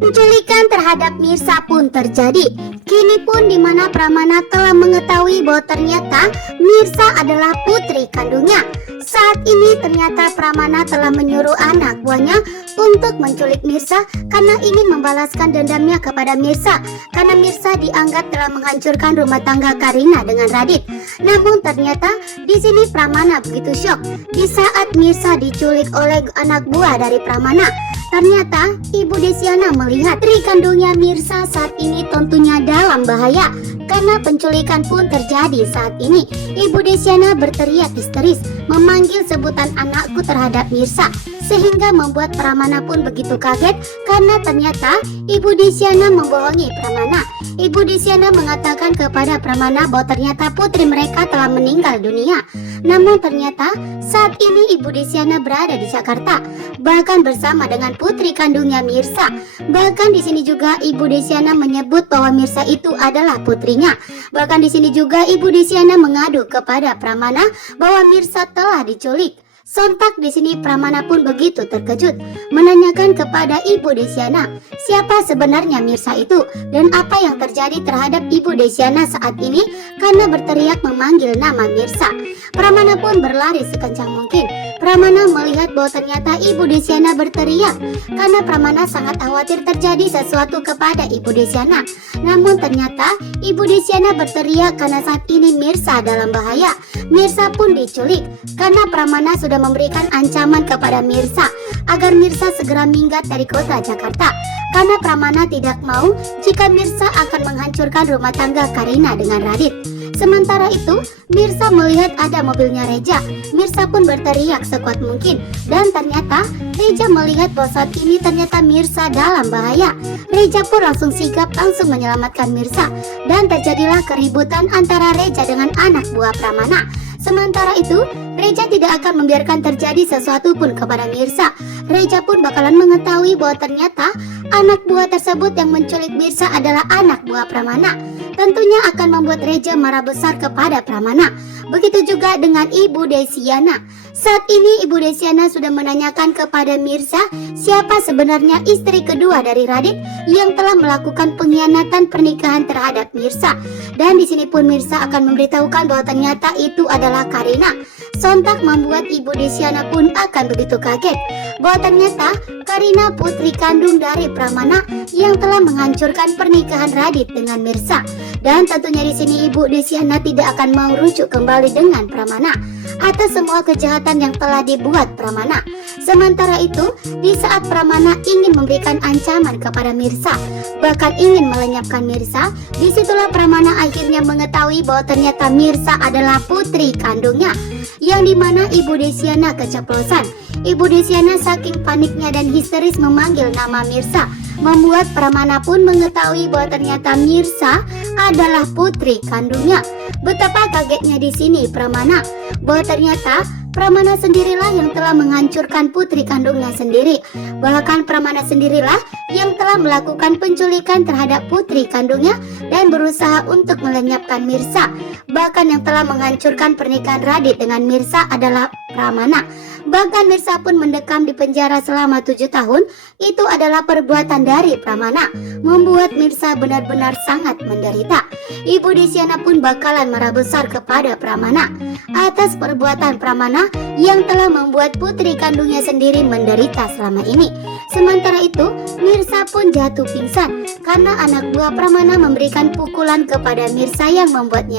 Penculikan terhadap Mirsa pun terjadi. Kini pun di mana Pramana telah mengetahui bahwa ternyata Mirsa adalah putri kandungnya. Saat ini ternyata Pramana telah menyuruh anak buahnya untuk menculik Mirsa karena ingin membalaskan dendamnya kepada Mirsa. Karena Mirsa dianggap telah menghancurkan rumah tangga Karina dengan Radit. Namun ternyata di sini Pramana begitu syok di saat Mirsa diculik oleh anak buah dari Pramana. Ternyata Ibu Desyana melihat putri kandungnya Mirsa saat ini tentunya dalam bahaya karena penculikan pun terjadi saat ini. Ibu Desyana berteriak histeris memanggil sebutan anakku terhadap Mirsa sehingga membuat Pramana pun begitu kaget karena ternyata Ibu Desyana membohongi Pramana. Ibu Desyana mengatakan kepada Pramana bahwa ternyata putri mereka telah meninggal dunia. Namun ternyata saat ini Ibu Desyana berada di Jakarta, bahkan bersama dengan putri kandungnya Mirsa. Bahkan di sini juga Ibu Desyana menyebut bahwa Mirsa itu adalah putrinya. Bahkan di sini juga Ibu Desyana mengadu kepada Pramana bahwa Mirsa telah diculik. Sontak di sini Pramana pun begitu terkejut menanyakan kepada Ibu Desyana siapa sebenarnya Mirsa itu dan apa yang terjadi terhadap Ibu Desyana saat ini karena berteriak memanggil nama Mirsa. Pramana pun berlari sekencang mungkin. Pramana melihat bahwa ternyata Ibu Desyana berteriak karena Pramana sangat khawatir terjadi sesuatu kepada Ibu Desyana. Namun ternyata Ibu Desyana berteriak karena saat ini Mirsa dalam bahaya. Mirsa pun diculik karena Pramana sudah memberikan ancaman kepada Mirsa agar Mirsa segera minggat dari kota Jakarta. Karena Pramana tidak mau jika Mirsa akan menghancurkan rumah tangga Karina dengan Radit. Sementara itu, Mirsa melihat ada mobilnya Reja. Mirsa pun berteriak sekuat mungkin. Dan ternyata, Reja melihat bahwa saat ini ternyata Mirsa dalam bahaya. Reja pun langsung sigap langsung menyelamatkan Mirsa. Dan terjadilah keributan antara Reja dengan anak buah Pramana. Sementara itu, Reja tidak akan membiarkan terjadi sesuatu pun kepada Mirsa. Reja pun bakalan mengetahui bahwa ternyata anak buah tersebut yang menculik Mirsa adalah anak buah Pramana. Tentunya akan membuat Reja marah besar kepada Pramana. Begitu juga dengan Ibu Desyana. Saat ini Ibu Desyana sudah menanyakan kepada Mirsa siapa sebenarnya istri kedua dari Radit yang telah melakukan pengkhianatan pernikahan terhadap Mirsa. Dan di sini pun Mirsa akan memberitahukan bahwa ternyata itu adalah Karina. Sontak membuat Ibu Desyana pun akan begitu kaget bahwa ternyata Karina putri kandung dari Pramana yang telah menghancurkan pernikahan Radit dengan Mirsa. Dan tentunya di sini Ibu Desyana tidak akan mau rujuk kembali dengan Pramana atas semua kejahatan yang telah dibuat Pramana. Sementara itu, di saat Pramana ingin memberikan ancaman kepada Mirsa, bahkan ingin melenyapkan Mirsa, disitulah Pramana akhirnya mengetahui bahwa ternyata Mirsa adalah putri kandungnya, yang dimana Ibu Desyana keceplosan. Ibu Desyana saking paniknya dan histeris memanggil nama Mirsa, membuat Pramana pun mengetahui bahwa ternyata Mirsa adalah putri kandungnya. Betapa kagetnya di sini Pramana bahwa ternyata Pramana sendirilah yang telah menghancurkan putri kandungnya sendiri. Bahkan Pramana sendirilah yang telah melakukan penculikan terhadap putri kandungnya dan berusaha untuk melenyapkan Mirsa. Bahkan yang telah menghancurkan pernikahan Radit dengan Mirsa adalah Pramana. Bahkan Mirsa pun mendekam di penjara selama 7 tahun. Itu adalah perbuatan dari Pramana, membuat Mirsa benar-benar sangat menderita. Ibu Desyana pun bakalan marah besar kepada Pramana atas perbuatan Pramana yang telah membuat putri kandungnya sendiri menderita selama ini. Sementara itu, Mirsa pun jatuh pingsan karena anak buah Pramana memberikan pukulan kepada Mirsa yang membuatnya